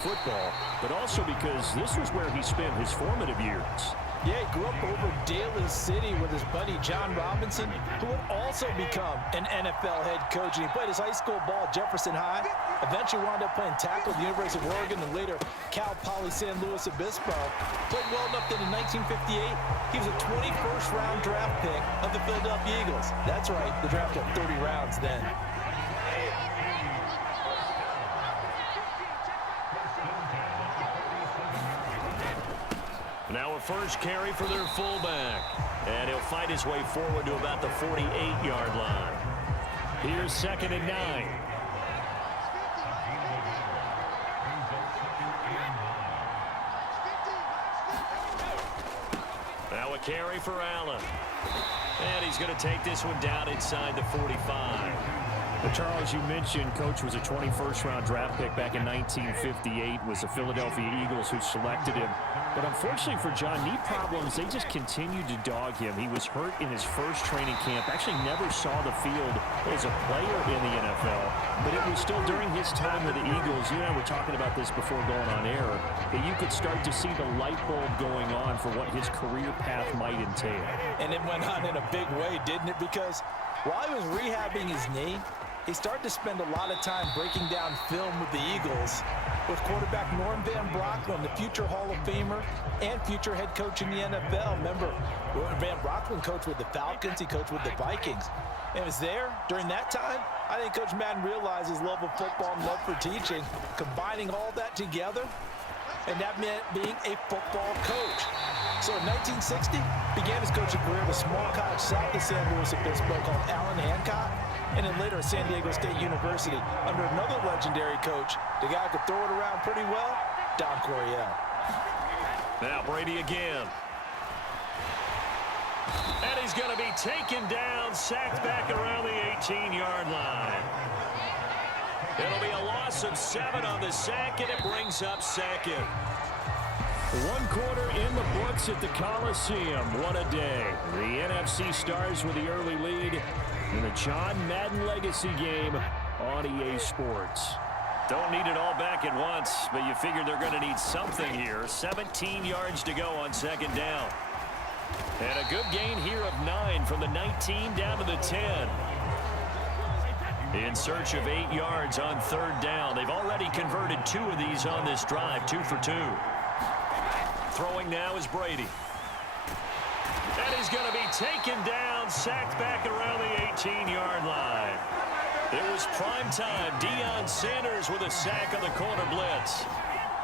football, but also because this was where he spent his formative years. Yeah, he grew up over Daly City with his buddy John Robinson, who would also become an NFL head coach. And he played his high school ball at Jefferson High, eventually wound up playing tackle at the University of Oregon, and later Cal Poly San Luis Obispo. Played well enough that in 1958, he was a 21st round draft pick of the Philadelphia Eagles. That's right, the draft took 30 rounds then. Now a first carry for their fullback. And he'll fight his way forward to about the 48-yard line. Here's 2nd and 9. Now a carry for Allen. And he's going to take this one down inside the 45. But Charles, you mentioned Coach was a 21st-round draft pick back in 1958. Was the Philadelphia Eagles who selected him. But unfortunately for John, knee problems, they just continued to dog him. He was hurt in his first training camp. Actually never saw the field as a player in the NFL. But it was still during his time with the Eagles. You and I were talking about this before going on air, that you could start to see the light bulb going on for what his career path might entail. And it went on in a big way, didn't it? Because while he was rehabbing his knee, he started to spend a lot of time breaking down film with the Eagles with quarterback Norm Van Brocklin, the future Hall of Famer and future head coach in the NFL. Remember, Van Brocklin coached with the Falcons. He coached with the Vikings. And it was there during that time, I think Coach Madden realized his love of football and love for teaching, combining all that together, and that meant being a football coach. So in 1960, began his coaching career at a small college south of San Luis Obispo called Allen Hancock, and then later at San Diego State University under another legendary coach, the guy who could throw it around pretty well, Don Coryell. Now Brady again. And he's going to be taken down, sacked back around the 18-yard line. It'll be a loss of 7 on the sack, and it brings up 2nd. 1 quarter in the books at the Coliseum. What a day. The NFC Stars with the early lead in the John Madden Legacy game on EA Sports. Don't need it all back at once, but you figure they're going to need something here. 17 yards to go on 2nd down. And a good gain here of 9 from the 19 down to the 10. In search of 8 yards on 3rd down. They've already converted 2 of these on this drive, 2 for 2. Throwing now is Brady. And he's going to be taken down, sacked back around the 18-yard line. It was prime time. Deion Sanders with a sack on the corner blitz.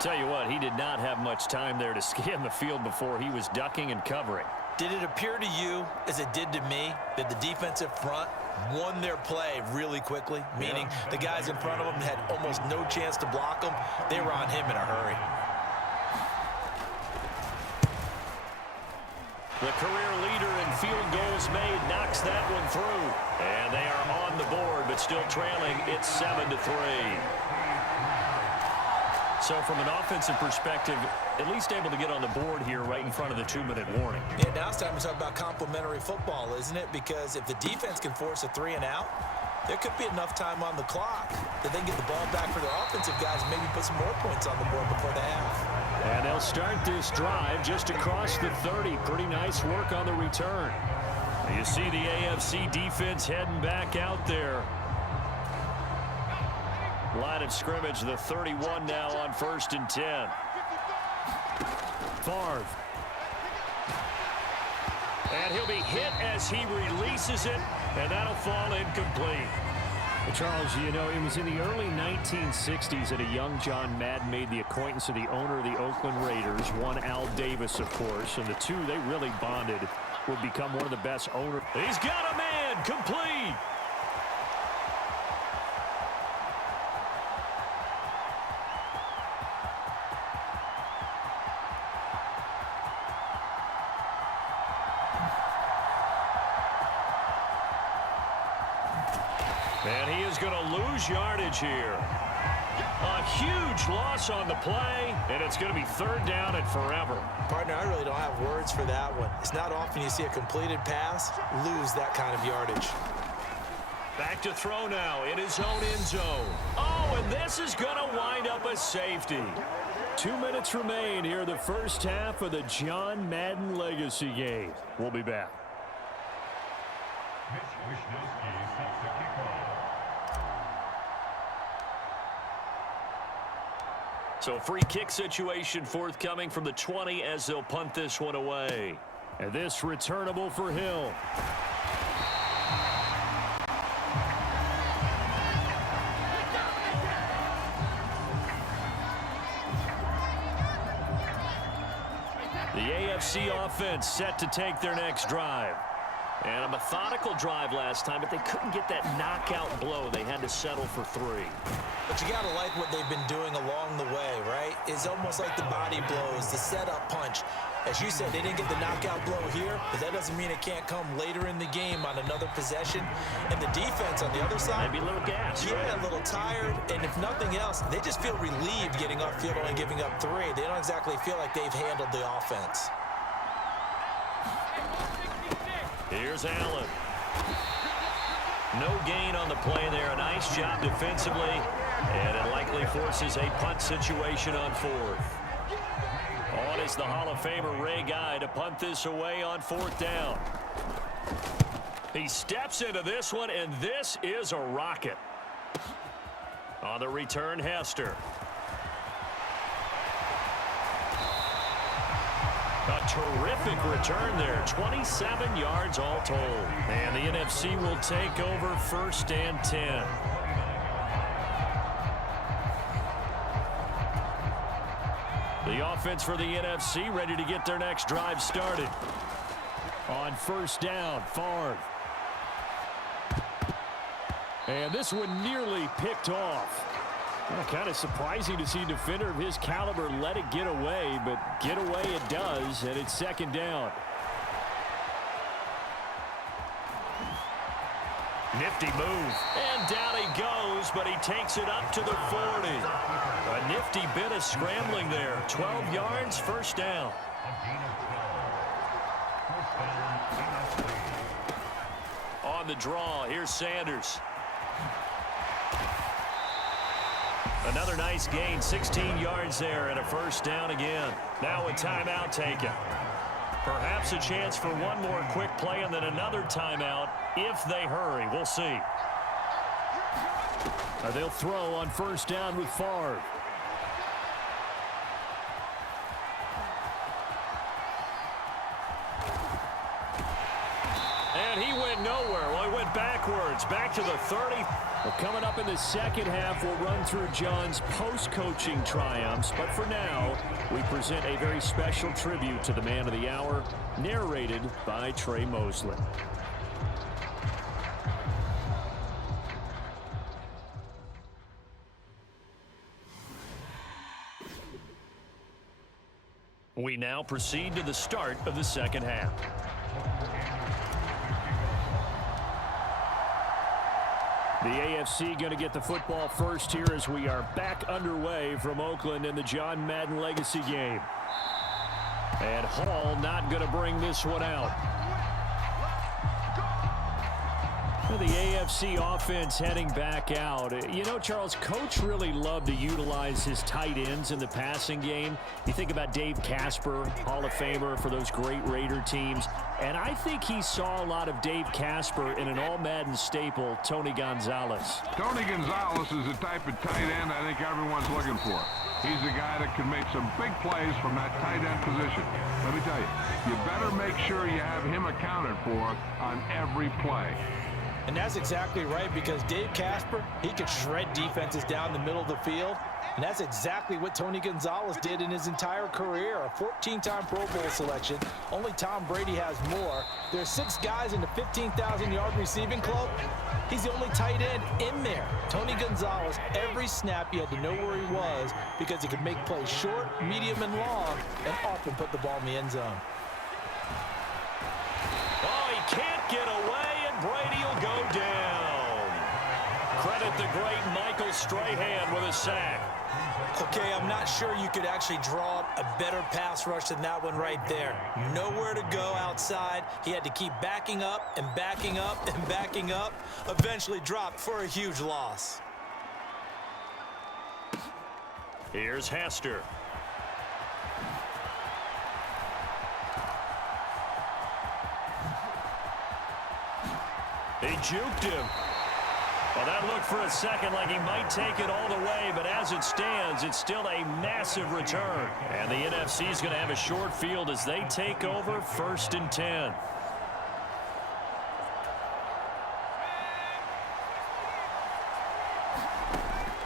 Tell you what, he did not have much time there to scan the field before he was ducking and covering. Did it appear to you, as it did to me, that the defensive front won their play really quickly? Meaning the guys in front of them had almost no chance to block them. They were on him in a hurry. The career leader in field goals made knocks that one through. And they are on the board, but still trailing. It's 7-3. So from an offensive perspective, at least able to get on the board here right in front of the 2-minute warning. Yeah, now it's time to talk about complementary football, isn't it? Because if the defense can force a 3 and out, there could be enough time on the clock that they can get the ball back for their offensive guys and maybe put some more points on the board before the half. And they'll start this drive just across the 30. Pretty nice work on the return. You see the AFC defense heading back out there. Line of scrimmage, the 31 now on 1st and 10. Favre. And he'll be hit as he releases it, and that'll fall incomplete. Charles, you know, it was in the early 1960s that a young John Madden made the acquaintance of the owner of the Oakland Raiders, one Al Davis, of course, and the two, they really bonded, would become one of the best owners. He's got a man, complete. And he is going to lose yardage here. A huge loss on the play, and it's going to be 3rd down and forever. Partner, I really don't have words for that one. It's not often you see a completed pass lose that kind of yardage. Back to throw now in his own end zone. Oh, and this is going to wind up a safety. 2 minutes remain here in the first half of the John Madden Legacy game. We'll be back. So free kick situation forthcoming from the 20 as they'll punt this one away. And this returnable for Hill. The AFC offense set to take their next drive. And a methodical drive last time, but they couldn't get that knockout blow. They had to settle for 3. But you got to like what they've been doing along the way, right? It's almost like the body blows, the setup punch. As you said, they didn't get the knockout blow here, but that doesn't mean it can't come later in the game on another possession. And the defense on the other side, maybe a little gas, yeah, right? A little tired. And if nothing else, they just feel relieved getting upfield and giving up 3. They don't exactly feel like they've handled the offense. Here's Allen. No gain on the play there. A nice job defensively. And it likely forces a punt situation on 4th. On is the Hall of Famer Ray Guy to punt this away on 4th down. He steps into this one, and this is a rocket. On the return, Hester. A terrific return there. 27 yards all told. And the NFC will take over 1st and 10. The offense for the NFC ready to get their next drive started. On 1st down, Favre. And this one nearly picked off. Well, kind of surprising to see a defender of his caliber let it get away, but get away it does, and it's 2nd down. Nifty move, and down he goes, but he takes it up to the 40. A nifty bit of scrambling there. 12 yards, 1st down. On the draw, here's Sanders. Another nice gain, 16 yards there, and a 1st down again. Now a timeout taken. Perhaps a chance for one more quick play and then another timeout if they hurry. We'll see. They'll throw on 1st down with Favre. And he went nowhere. Well, he went backwards, back to the 30. Well, coming up in the 2nd half, we'll run through John's post-coaching triumphs. But for now, we present a very special tribute to the man of the hour, narrated by Trey Mosley. We now proceed to the start of the 2nd half. The AFC going to get the football first here as we are back underway from Oakland in the John Madden Legacy game. And Hall not going to bring this one out. Well, the AFC offense heading back out. You know, Charles, Coach really loved to utilize his tight ends in the passing game. You think about Dave Casper, Hall of Famer for those great Raider teams. And I think he saw a lot of Dave Casper in an all-Madden staple, Tony Gonzalez. Tony Gonzalez is the type of tight end I think everyone's looking for. He's a guy that can make some big plays from that tight end position. Let me tell you, you better make sure you have him accounted for on every play. And that's exactly right, because Dave Casper, he could shred defenses down the middle of the field. And that's exactly what Tony Gonzalez did in his entire career. A 14-time Pro Bowl selection. Only Tom Brady has more. There's 6 guys in the 15,000-yard receiving club. He's the only tight end in there. Tony Gonzalez, every snap you had to know where he was because he could make plays short, medium, and long, and often put the ball in the end zone. Oh, he can't get away, and Brady will go down. Credit the great Michael Strahan with a sack. Okay, I'm not sure you could actually draw up a better pass rush than that one right there. Nowhere to go outside. He had to keep backing up and backing up and backing up. Eventually dropped for a huge loss. Here's Hester. He juked him. Well, that looked for a second like he might take it all the way, but as it stands, it's still a massive return. And the NFC is going to have a short field as they take over 1st and 10.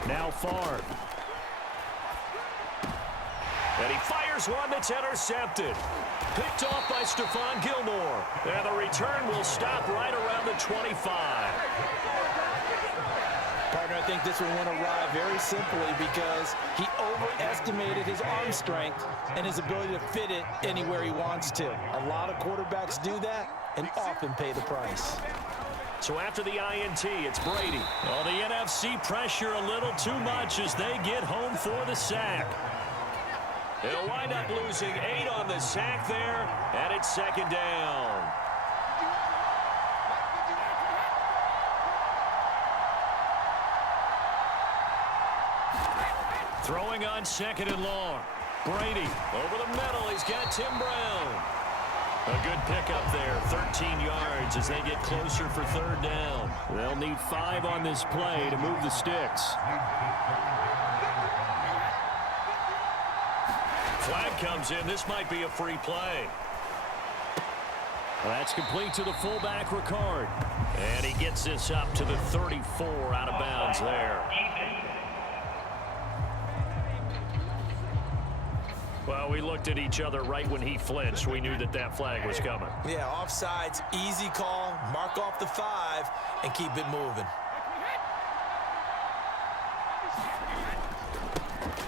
Now Favre. And he fires one that's intercepted. Picked off by Stephon Gilmore. And the return will stop right around the 25. Partner, I think this one went awry very simply because he overestimated his arm strength and his ability to fit it anywhere he wants to. A lot of quarterbacks do that and often pay the price. So after the INT, it's Brady. Oh, the NFC pressure a little too much as they get home for the sack. He'll wind up losing 8 on the sack there, and it's 2nd down. Throwing on 2nd and long. Brady over the middle. He's got Tim Brown. A good pickup there, 13 yards as they get closer for 3rd down. They'll need 5 on this play to move the sticks. Flag comes in. This might be a free play. That's complete to the fullback, Ricard. And he gets this up to the 34 out of bounds there. Well, we looked at each other right when he flinched. We knew that that flag was coming. Yeah, offsides, easy call, mark off the 5, and keep it moving.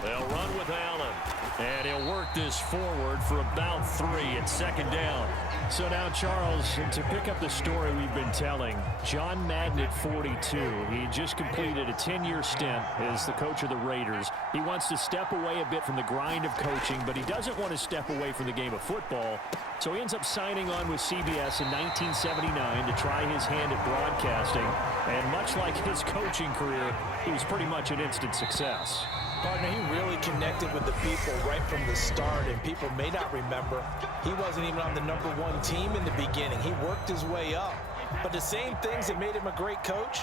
They'll run with Allen. And he'll work this forward for about 3 at 2nd down. So now, Charles, to pick up the story we've been telling, John Madden at 42, he just completed a 10-year stint as the coach of the Raiders. He wants to step away a bit from the grind of coaching, but he doesn't want to step away from the game of football. So he ends up signing on with CBS in 1979 to try his hand at broadcasting. And much like his coaching career, he was pretty much an instant success. Partner, he really connected with the people right from the start, and people may not remember, he wasn't even on the #1 team in the beginning. He worked his way up. But the same things that made him a great coach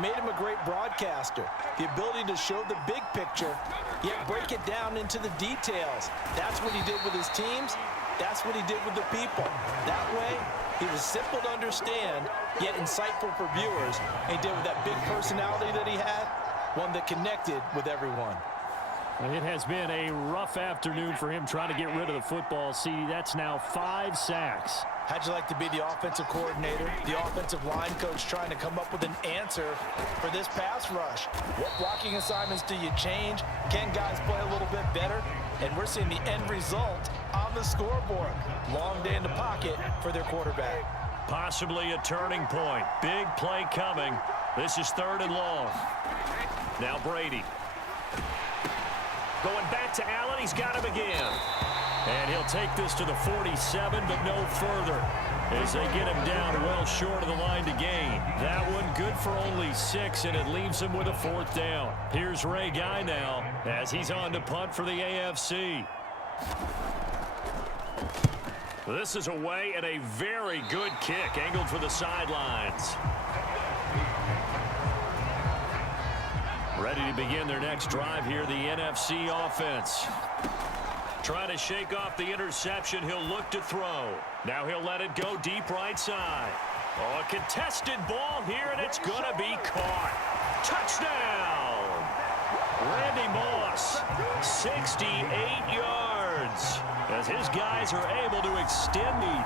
made him a great broadcaster. The ability to show the big picture, yet break it down into the details. That's what he did with his teams. That's what he did with the people. That way, he was simple to understand, yet insightful for viewers. And he did with that big personality that he had, one that connected with everyone. It has been a rough afternoon for him trying to get rid of the football. See, that's now 5 sacks. How'd you like to be the offensive coordinator, the offensive line coach trying to come up with an answer for this pass rush? What blocking assignments do you change? Can guys play a little bit better? And we're seeing the end result on the scoreboard. Long day in the pocket for their quarterback. Possibly a turning point. Big play coming. This is 3rd and long. Now Brady. Going back to Allen, he's got him again. And he'll take this to the 47, but no further, as they get him down well short of the line to gain. That one good for only 6, and it leaves him with a 4th down. Here's Ray Guy now, as he's on to punt for the AFC. This is away, and a very good kick, angled for the sidelines. Ready to begin their next drive here, the NFC offense. Trying to shake off the interception, he'll look to throw. Now he'll let it go deep right side. Oh, a contested ball here, and it's going to be caught. Touchdown! Randy Moss, 68 yards, as his guys are able to extend the